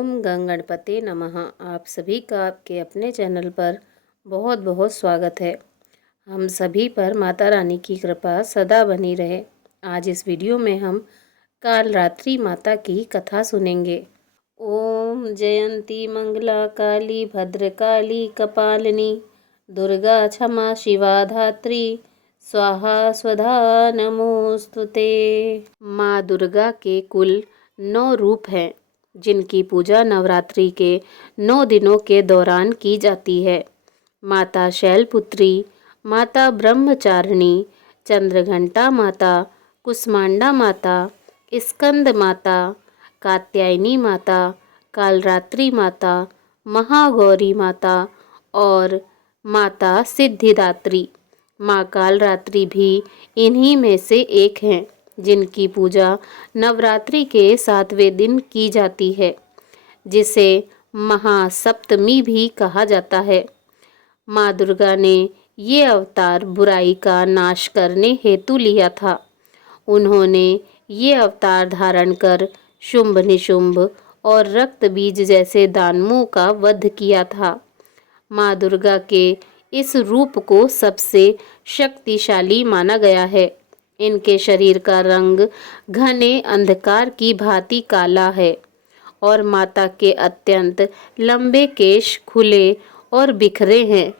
ओम गंगणपते नमः। आप सभी का आपके अपने चैनल पर बहुत बहुत स्वागत है। हम सभी पर माता रानी की कृपा सदा बनी रहे। आज इस वीडियो में हम कालरात्रि माता की कथा सुनेंगे। ओम जयंती मंगला काली भद्रकाली कपालिनी दुर्गा क्षमा शिवा धात्री स्वाहा स्वधा नमोस्तुते। माँ दुर्गा के कुल 9 रूप हैं, जिनकी पूजा नवरात्रि के 9 दिनों के दौरान की जाती है। माता शैलपुत्री, माता ब्रह्मचारिणी, चंद्रघंटा माता, कुष्मांडा माता, स्कंद माता, कात्यायनी माता, कालरात्रि माता, महागौरी माता और माता सिद्धिदात्री। माँ कालरात्रि भी इन्हीं में से एक हैं, जिनकी पूजा नवरात्रि के 7वें दिन की जाती है, जिसे महासप्तमी भी कहा जाता है। माँ दुर्गा ने ये अवतार बुराई का नाश करने हेतु लिया था। उन्होंने ये अवतार धारण कर शुंभ निशुंभ और रक्त बीज जैसे दानवों का वध किया था। माँ दुर्गा के इस रूप को सबसे शक्तिशाली माना गया है। इनके शरीर का रंग घने अंधकार की भांति काला है और माता के अत्यंत लंबे केश खुले और बिखरे हैं।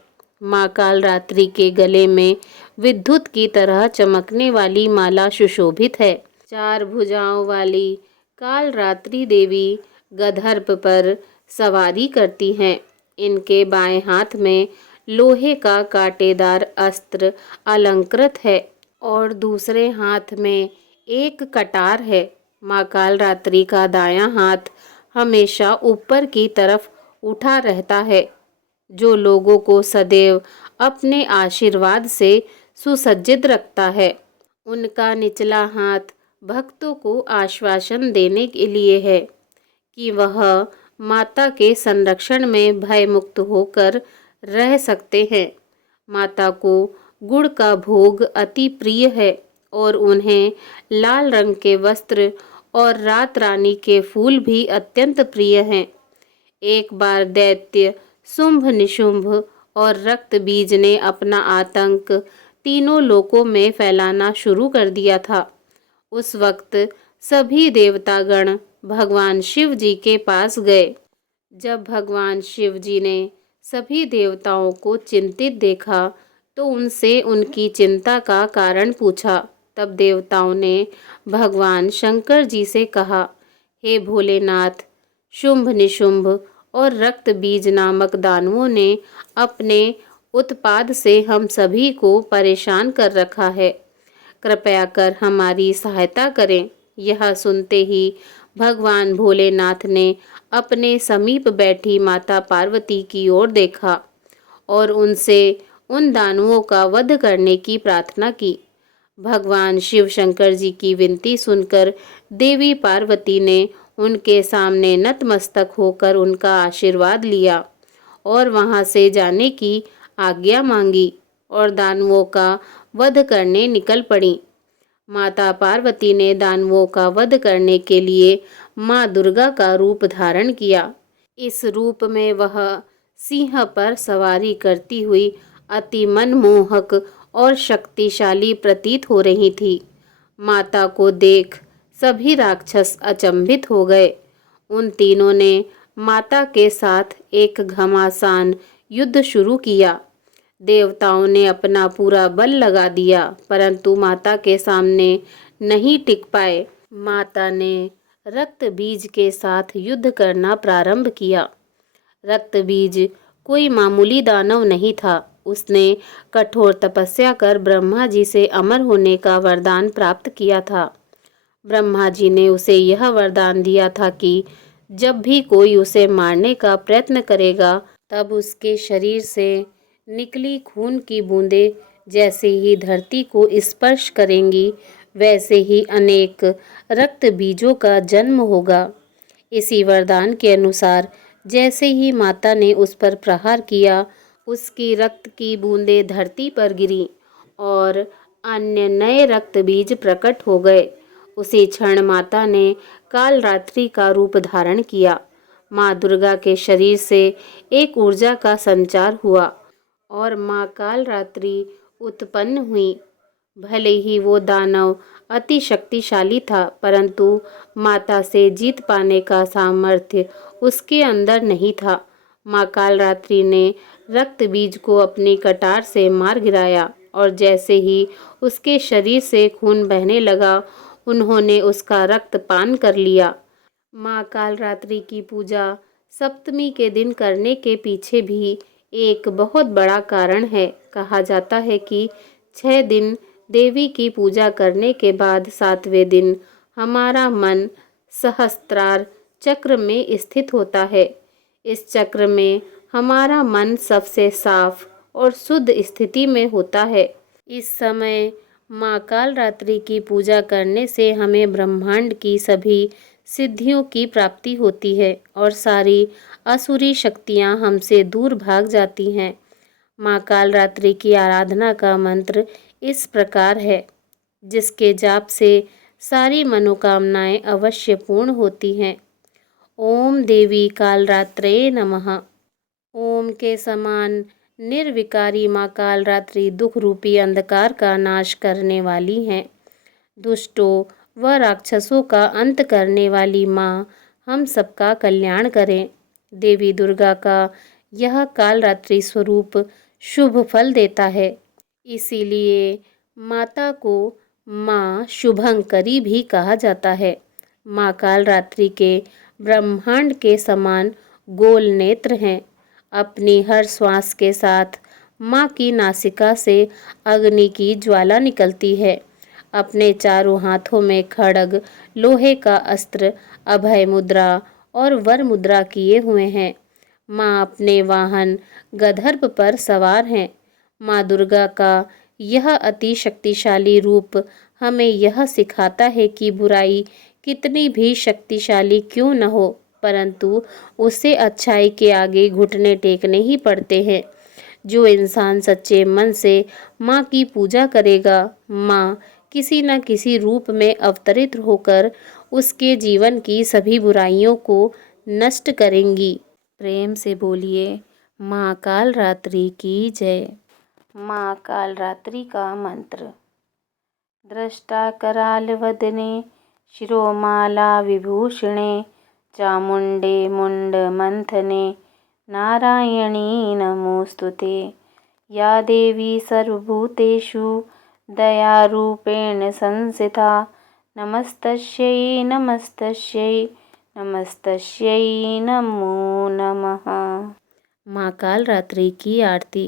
माँ कालरात्रि के गले में विद्युत की तरह चमकने वाली माला सुशोभित है। 4 भुजाओं वाली कालरात्रि देवी गधर्प पर सवारी करती हैं। इनके बाएं हाथ में लोहे का कांटेदार अस्त्र अलंकृत है और दूसरे हाथ में एक कटार है। माँ कालरात्रि का दायां हाथ हमेशा ऊपर की तरफ उठा रहता है, जो लोगों को सदैव अपने आशीर्वाद से सुसज्जित रखता है। उनका निचला हाथ भक्तों को आश्वासन देने के लिए है कि वह माता के संरक्षण में भयमुक्त होकर रह सकते हैं। माता को गुड़ का भोग अति प्रिय है और उन्हें लाल रंग के वस्त्र और रात रानी के फूल भी अत्यंत प्रिय हैं। एक बार दैत्य शुंभ निशुंभ और रक्त बीज ने अपना आतंक तीनों लोकों में फैलाना शुरू कर दिया था। उस वक्त सभी देवतागण भगवान शिव जी के पास गए। जब भगवान शिव जी ने सभी देवताओं को चिंतित देखा तो उनसे उनकी चिंता का कारण पूछा। तब देवताओं ने भगवान शंकर जी से कहा, हे भोलेनाथ, शुंभ निशुंभ और रक्त बीज नामक दानवों ने अपने उत्पाद से हम सभी को परेशान कर रखा है। कृपया कर हमारी सहायता करें। यह सुनते ही भगवान भोलेनाथ ने अपने समीप बैठी माता पार्वती की ओर देखा और उनसे उन दानवों का वध करने की प्रार्थना की। भगवान शिव शंकर जी की विनती सुनकर देवी पार्वती ने उनके सामने नतमस्तक होकर उनका आशीर्वाद लिया और वहां से जाने की आज्ञा मांगी और दानवों का वध करने निकल पड़ी। माता पार्वती ने दानवों का वध करने के लिए माँ दुर्गा का रूप धारण किया। इस रूप में वह सिंह पर सवारी करती हुई अति मनमोहक और शक्तिशाली प्रतीत हो रही थी। माता को देख सभी राक्षस अचंभित हो गए। उन तीनों ने माता के साथ एक घमासान युद्ध शुरू किया। देवताओं ने अपना पूरा बल लगा दिया, परंतु माता के सामने नहीं टिक पाए। माता ने रक्त बीज के साथ युद्ध करना प्रारंभ किया। रक्त बीज कोई मामूली दानव नहीं था। उसने कठोर तपस्या कर ब्रह्मा जी से अमर होने का वरदान प्राप्त किया था। ब्रह्मा जी ने उसे यह वरदान दिया था कि जब भी कोई उसे मारने का प्रयत्न करेगा, तब उसके शरीर से निकली खून की बूंदें जैसे ही धरती को स्पर्श करेंगी, वैसे ही अनेक रक्त बीजों का जन्म होगा। इसी वरदान के अनुसार जैसे ही माता ने उस पर प्रहार किया, उसकी रक्त की बूंदें धरती पर गिरी और अन्य नए रक्त बीज प्रकट हो गए। उसी क्षण माता ने कालरात्रि का रूप धारण किया। माँ दुर्गा के शरीर से एक ऊर्जा का संचार हुआ और माँ कालरात्रि उत्पन्न हुई। भले ही वो दानव अति शक्तिशाली था, परंतु माता से जीत पाने का सामर्थ्य उसके अंदर नहीं था। माँ कालरात्रि ने रक्त बीज को अपनी कटार से मार गिराया और जैसे ही उसके शरीर से खून बहने लगा, उन्होंने उसका रक्त पान कर लिया। माँ कालरात्रि की पूजा सप्तमी के दिन करने के पीछे भी एक बहुत बड़ा कारण है। कहा जाता है कि 6 दिन देवी की पूजा करने के बाद 7वें दिन हमारा मन सहस्त्रार चक्र में स्थित होता है। इस चक्र में हमारा मन सबसे साफ और शुद्ध स्थिति में होता है। इस समय माँ कालरात्रि की पूजा करने से हमें ब्रह्मांड की सभी सिद्धियों की प्राप्ति होती है और सारी असुरी शक्तियाँ हमसे दूर भाग जाती हैं। माँ कालरात्रि की आराधना का मंत्र इस प्रकार है, जिसके जाप से सारी मनोकामनाएं अवश्य पूर्ण होती हैं। ओम देवी कालरात्रे नमः। ओम के समान निर्विकारी माँ कालरात्रि दुख रूपी अंधकार का नाश करने वाली हैं। दुष्टों व राक्षसों का अंत करने वाली माँ हम सबका कल्याण करें। देवी दुर्गा का यह कालरात्रि स्वरूप शुभ फल देता है, इसीलिए माता को माँ शुभंकरी भी कहा जाता है। माँ कालरात्रि के ब्रह्मांड के समान गोल नेत्र हैं। अपनी हर श्वास के साथ माँ की नासिका से अग्नि की ज्वाला निकलती है। अपने चारों हाथों में खड्ग, लोहे का अस्त्र, अभय मुद्रा और वर मुद्रा किए हुए हैं। माँ अपने वाहन गदर्भ पर सवार हैं। माँ दुर्गा का यह अति शक्तिशाली रूप हमें यह सिखाता है कि बुराई कितनी भी शक्तिशाली क्यों न हो, परंतु उसे अच्छाई के आगे घुटने टेकने ही पड़ते हैं। जो इंसान सच्चे मन से माँ की पूजा करेगा, माँ किसी न किसी रूप में अवतरित होकर उसके जीवन की सभी बुराइयों को नष्ट करेंगी। प्रेम से बोलिए माँ कालरात्रि की जय। माँ कालरात्रि का मंत्र। दृष्टा कराल वदने शिरोमाला विभूषणे चामुंडे मुंड मंथने नारायणी नमोस्तुते। या देवी सर्वभूतेषु दयारूपेण संस्थिता नमस्तस्यै नमस्तस्यै नमस्तस्यै नमो नमः। माँ कालरात्रि की आरती।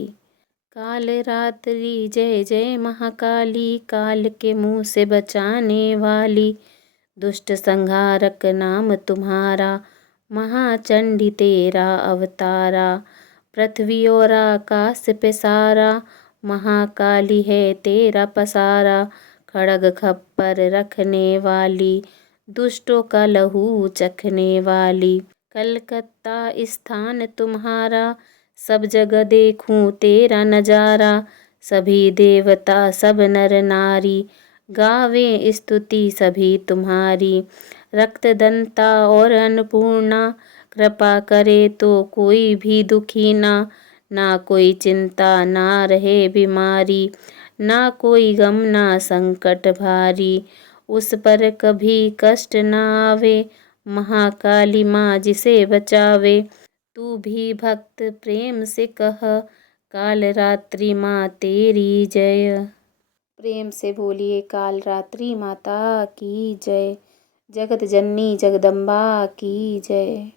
काल रात्रि जय जय महाकाली, काल के मुँह से बचाने वाली, दुष्ट संहारक नाम तुम्हारा, महाचंडी तेरा अवतारा। पृथ्वी और आकाश पे सारा, महाकाली है तेरा पसारा। खड्ग खप्पर रखने वाली, दुष्टों का लहू चखने वाली। कलकत्ता स्थान तुम्हारा, सब जगह देखूं तेरा नजारा। सभी देवता सब नर नारी, गावे स्तुति सभी तुम्हारी। रक्तदंता और अन्नपूर्णा, कृपा करे तो कोई भी दुखी ना कोई चिंता ना रहे बीमारी, ना कोई गम ना संकट भारी। उस पर कभी कष्ट ना आवे, महाकाली माँ जिसे बचावे। तू भी भक्त प्रेम से कह, कालरात्रि माँ तेरी जय। प्रेम से बोलिए कालरात्रि माता की जय। जगत जननी जगदम्बा की जय।